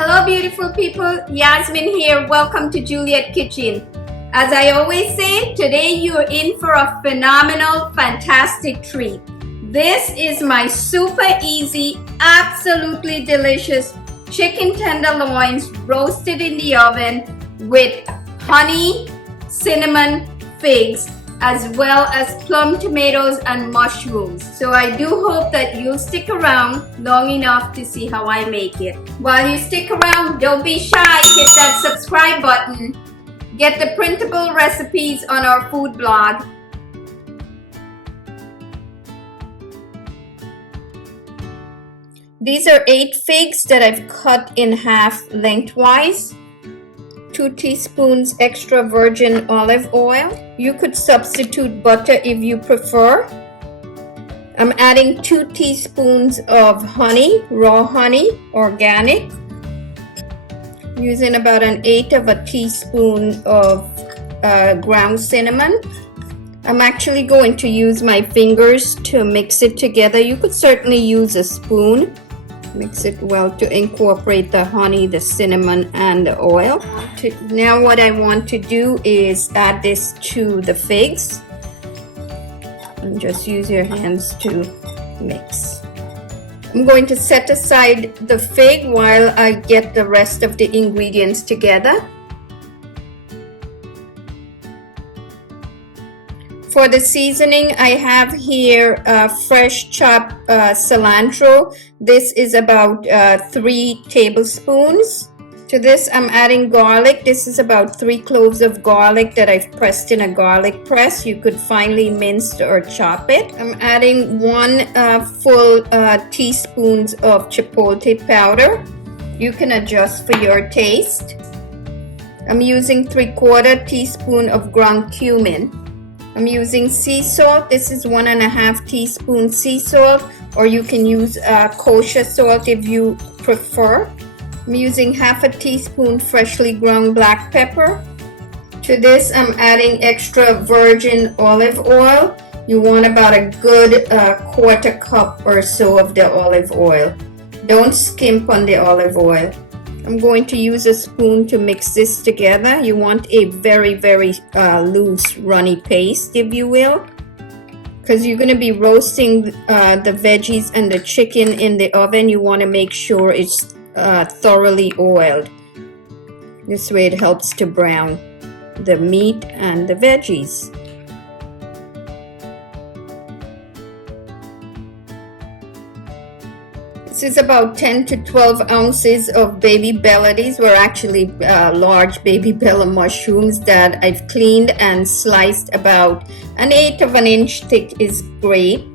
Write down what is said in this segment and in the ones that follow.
Hello beautiful people, Yasmin here. Welcome to Juliet Kitchen. As I always say, today you're in for a phenomenal, fantastic treat. This is my super easy, absolutely delicious chicken tenderloins roasted in the oven with honey, cinnamon, figs, as well as plum tomatoes and mushrooms. So I do hope that you'll stick around long enough to see how I make it. While you stick around, don't be shy, hit that subscribe button. Get the printable recipes on our food blog. These are 8 figs that I've cut in half lengthwise. 2 teaspoons extra virgin olive oil. You could substitute butter if you prefer. I'm adding 2 teaspoons of honey, raw honey, organic. I'm using about 1/8 of a teaspoon of ground cinnamon. I'm actually going to use my fingers to mix it together. You could certainly use a spoon. Mix it well to incorporate the honey, the cinnamon, and the oil. Now what I want to do is add this to the figs. And just use your hands to mix. I'm going to set aside the fig while I get the rest of the ingredients together. For the seasoning, I have here fresh chopped cilantro. This is about 3 tablespoons. To this, I'm adding garlic. This is about 3 cloves of garlic that I've pressed in a garlic press. You could finely mince or chop it. I'm adding 1 full teaspoon of chipotle powder. You can adjust for your taste. I'm using 3/4 teaspoon of ground cumin. I'm using sea salt. This is 1.5 teaspoons sea salt, or you can use kosher salt if you prefer. I'm using 1/2 teaspoon freshly ground black pepper. To this, I'm adding extra virgin olive oil. You want about a good 1/4 cup or so of the olive oil. Don't skimp on the olive oil. I'm going to use a spoon to mix this together. You want a very loose, runny paste, if you will, because you're going to be roasting the veggies and the chicken in the oven. You want to make sure it's thoroughly oiled. This way it helps to brown the meat and the veggies. This is about 10 to 12 ounces of baby bella. These were actually large baby bella mushrooms that I've cleaned and sliced. About 1/8 of an inch thick is great.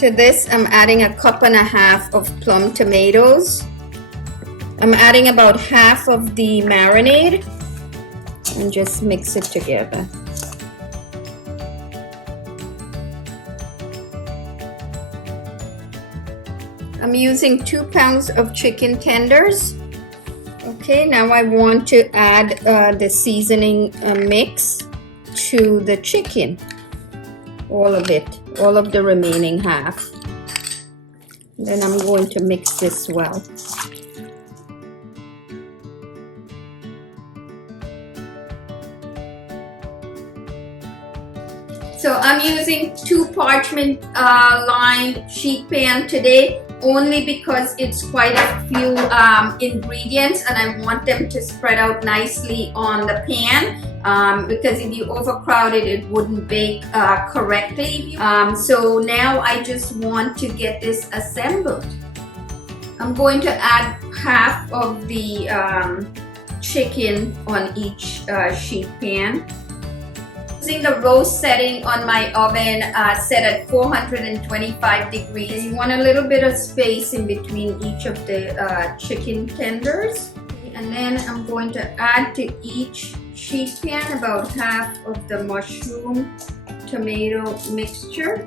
To this, I'm adding 1.5 cups of plum tomatoes. I'm adding about half of the marinade and just mix it together. I'm using 2 pounds of chicken tenders. Okay, now I want to add the seasoning mix to the chicken. All of it, all of the remaining half. Then I'm going to mix this well. So I'm using 2 parchment lined sheet pan today, only because it's quite a few ingredients and I want them to spread out nicely on the pan, because if you overcrowd it, it wouldn't bake correctly. So now I just want to get this assembled. I'm going to add half of the chicken on each sheet pan. Using the roast setting on my oven set at 425 degrees. You want a little bit of space in between each of the chicken tenders. And then I'm going to add to each sheet pan about half of the mushroom tomato mixture.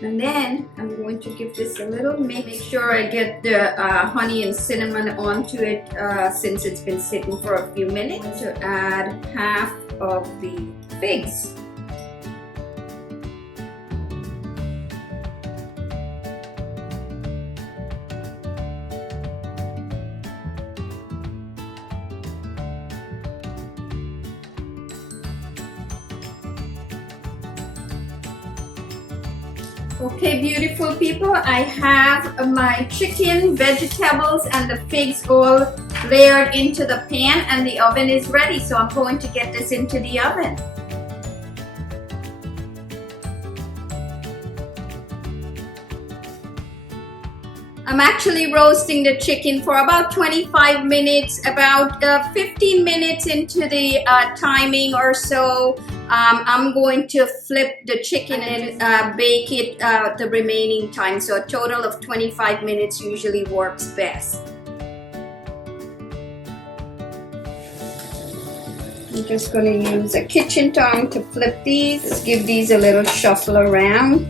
And then I'm going to give this a little mix. Make sure I get the honey and cinnamon onto it since it's been sitting for a few minutes. I'm going to add half of the figs. Okay, beautiful people, I have my chicken, vegetables, and the figs all layered into the pan, and the oven is ready. So I'm going to get this into the oven. I'm actually roasting the chicken for about 25 minutes, about 15 minutes into the timing or so. I'm going to flip the chicken and bake it the remaining time. So a total of 25 minutes usually works best. I'm just going to use a kitchen tongue to flip these. Just give these a little shuffle around.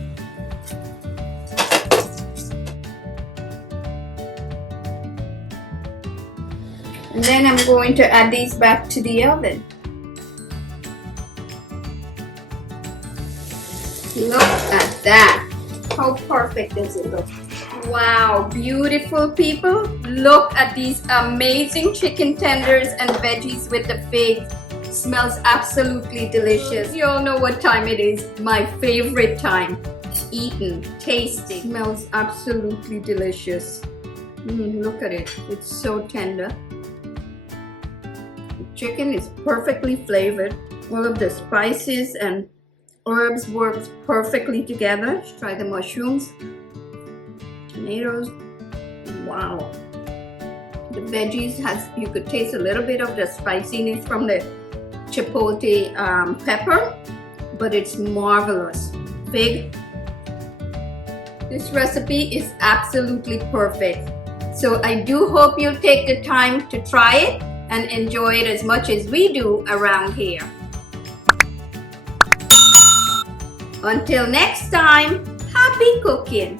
And then I'm going to add these back to the oven. Look at that. How perfect does it look? Wow, beautiful people. Look at these amazing chicken tenders and veggies with the figs. Smells absolutely delicious. You all know what time it is. My favorite time. Eaten, tasty. Smells absolutely delicious. Look at it. It's so tender. The chicken is perfectly flavored. All of the spices and herbs work perfectly together. Let's try the mushrooms. Tomatoes. Wow. The veggies you could taste a little bit of the spiciness from the chipotle pepper, but it's marvelous. Fig. This recipe is absolutely perfect. So I do hope you'll take the time to try it and enjoy it as much as we do around here. Until next time, happy cooking!